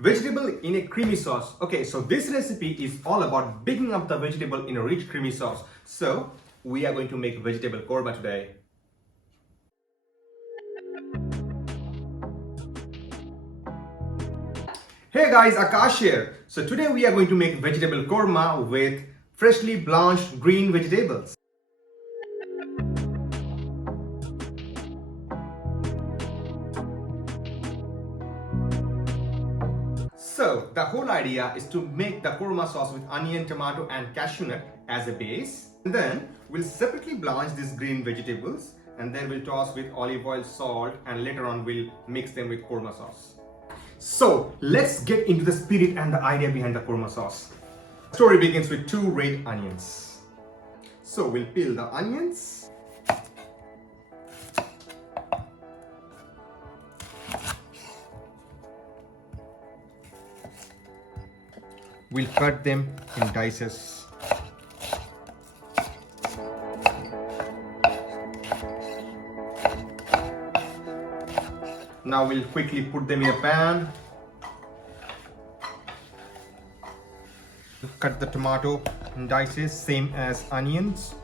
Vegetable in a creamy sauce. Okay, so this recipe is all about baking up the vegetable in a rich creamy sauce. So we are going to make vegetable korma today. Hey guys, Akash here. So today we are going to make vegetable korma with freshly blanched green vegetables. So the whole idea is to make the korma sauce with onion, tomato and cashew nut as a base. And then we'll separately blanch these green vegetables and then we'll toss with olive oil, salt, and later on we'll mix them with korma sauce. So let's get into the spirit and the idea behind the korma sauce. The story begins with 2 red onions. So we'll peel the onions. We'll cut them in dices. Now we'll quickly put them in a pan. Cut the tomato in dices, same as onions.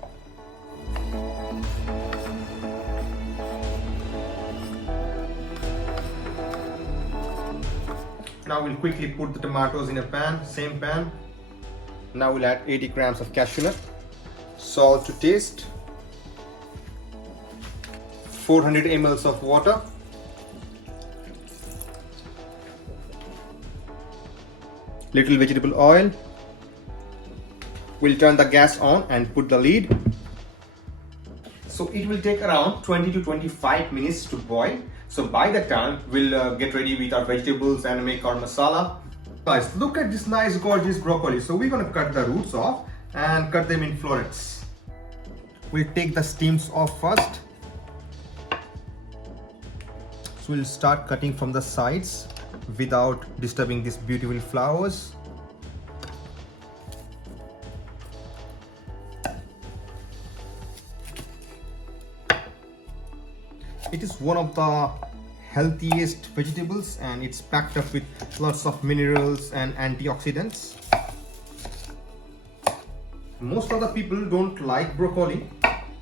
Now we'll quickly put the tomatoes in a pan, same pan. Now we'll add 80 grams of cashew nut, salt to taste, 400 ml of water, little vegetable oil. We'll turn the gas on and put the lid. So it will take around 20 to 25 minutes to boil. So by that time, we'll get ready with our vegetables and make our masala. Guys, look at this nice gorgeous broccoli. So we're gonna cut the roots off and cut them in florets. We'll take the stems off first. So we'll start cutting from the sides without disturbing these beautiful flowers. It is one of the healthiest vegetables and it's packed up with lots of minerals and antioxidants. Most of the people don't like broccoli,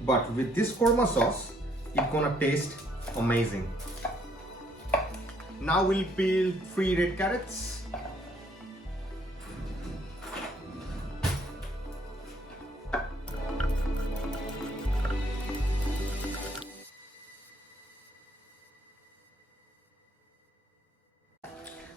but with this korma sauce, it's gonna taste amazing. Now we'll peel 3 red carrots.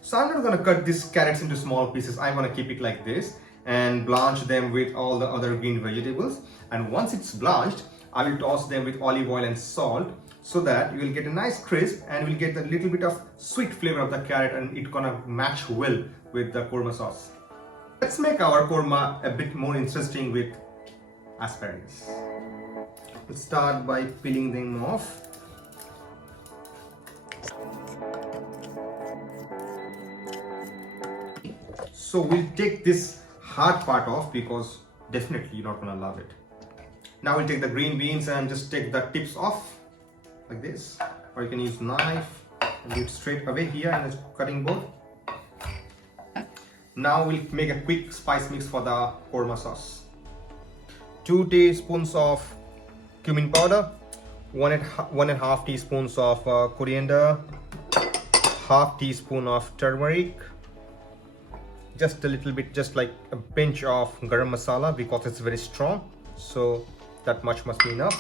So I'm not going to cut these carrots into small pieces. I'm going to keep it like this and blanch them with all the other green vegetables. And once it's blanched, I will toss them with olive oil and salt so that you will get a nice crisp and will get a little bit of sweet flavor of the carrot and it's gonna match well with the korma sauce. Let's make our korma a bit more interesting with asparagus. We'll start by peeling them off. So we'll take this hard part off because definitely you're not gonna love it. Now we'll take the green beans and just take the tips off like this, or you can use knife and do it straight away here and it's cutting board. Now we'll make a quick spice mix for the korma sauce. 2 teaspoons of cumin powder, 1.5 teaspoons of coriander, half teaspoon of turmeric, just a little bit, just like a pinch of garam masala because it's very strong, so that much must be enough,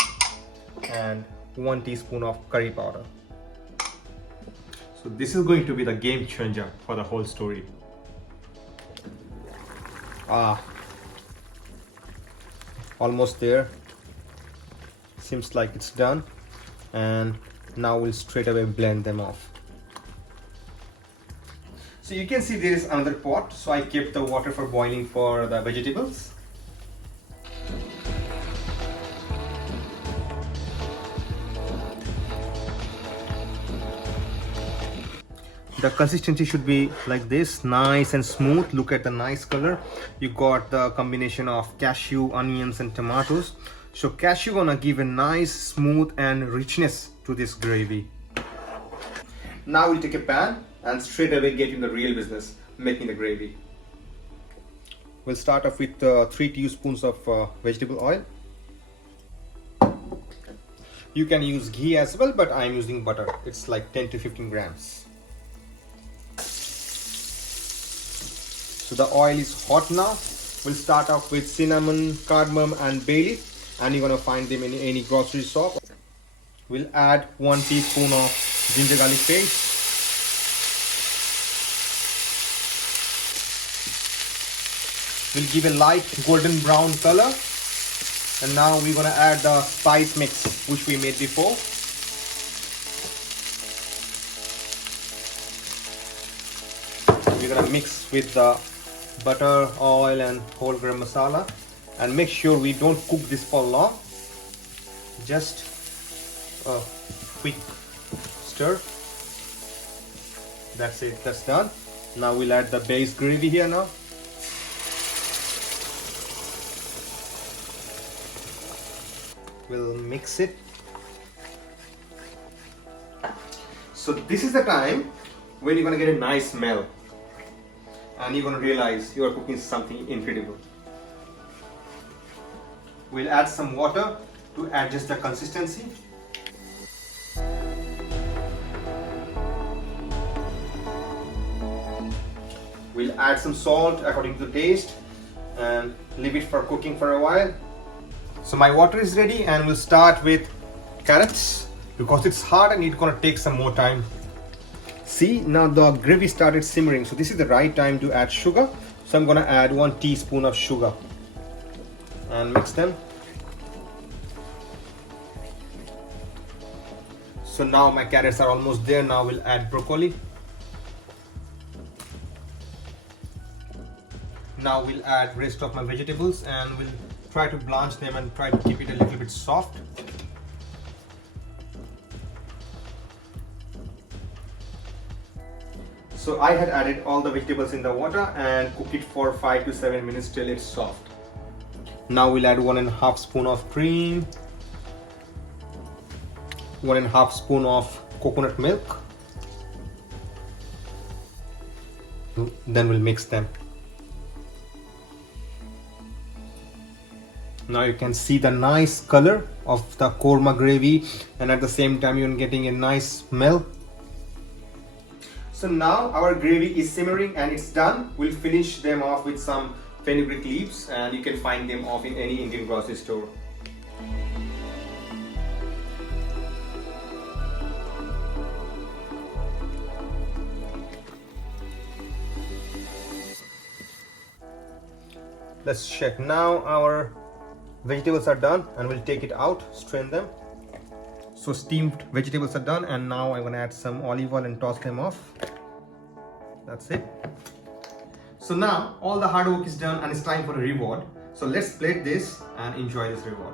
and 1 teaspoon of curry powder. So this is going to be the game changer for the whole story. Almost there. Seems like it's done, and now we'll straight away blend them off. So you can see there is another pot, so I kept the water for boiling for the vegetables. The consistency should be like this, nice and smooth. Look at the nice color. You got the combination of cashew, onions and tomatoes. So cashew gonna give a nice smooth and richness to this gravy. Now we'll take a pan and straight away get in the real business, making the gravy. We'll start off with 3 teaspoons of vegetable oil. You can use ghee as well, but I'm using butter. It's like 10 to 15 grams. So the oil is hot now. We'll start off with cinnamon, cardamom and bayleaf, and you're gonna find them in any grocery shop. We'll add 1 teaspoon of ginger garlic paste. We'll give a light golden brown color. And now we're gonna add the spice mix which we made before. We're gonna mix with the butter, oil and whole garam masala, and make sure we don't cook this for long. Just a quick stir. That's it, that's done. Now we'll add the base gravy here now. We'll mix it. So this is the time when you're gonna get a nice smell and you're gonna realize you are cooking something incredible. We'll add some water to adjust the consistency. We'll add some salt according to the taste and leave it for cooking for a while. So my water is ready, and we'll start with carrots because it's hard and it's gonna take some more time. See, now the gravy started simmering, so this is the right time to add sugar. So I'm gonna add 1 teaspoon of sugar and mix them. So now my carrots are almost there. Now we'll add broccoli. Now we'll add rest of my vegetables and we'll try to blanch them and try to keep it a little bit soft. So I had added all the vegetables in the water and cooked it for 5 to 7 minutes till it's soft. Now we'll add 1.5 spoon of cream, 1.5 spoon of coconut milk. Then we'll mix them. Now you can see the nice color of the korma gravy, and at the same time you're getting a nice smell. So now our gravy is simmering and it's done. We'll finish them off with some fenugreek leaves, and you can find them off in any Indian grocery store. Let's check now. Our vegetables are done and we'll take it out, strain them. So steamed vegetables are done, and now I'm gonna add some olive oil and toss them off. That's it. So now all the hard work is done and it's time for a reward. So let's plate this and enjoy this reward.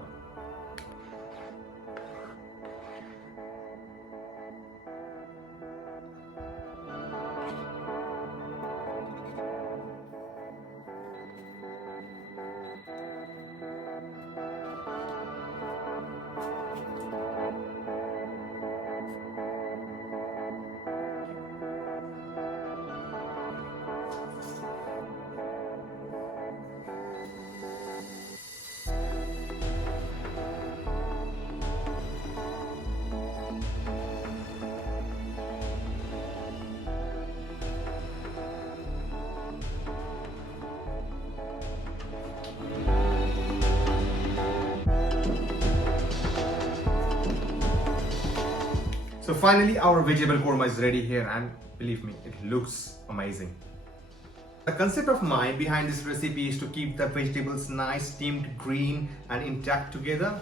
So finally our vegetable korma is ready here, and believe me, it looks amazing. The concept of mine behind this recipe is to keep the vegetables nice, steamed, green and intact together,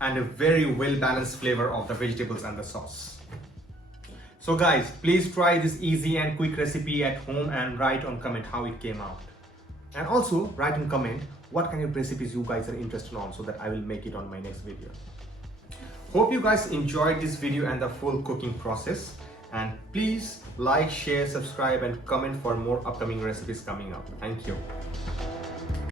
and a very well balanced flavor of the vegetables and the sauce. So guys, please try this easy and quick recipe at home and write on comment how it came out. And also write in comment what kind of recipes you guys are interested on, so that I will make it on my next video. Hope you guys enjoyed this video and the full cooking process, and please like, share, subscribe and comment for more upcoming recipes coming up. Thank you.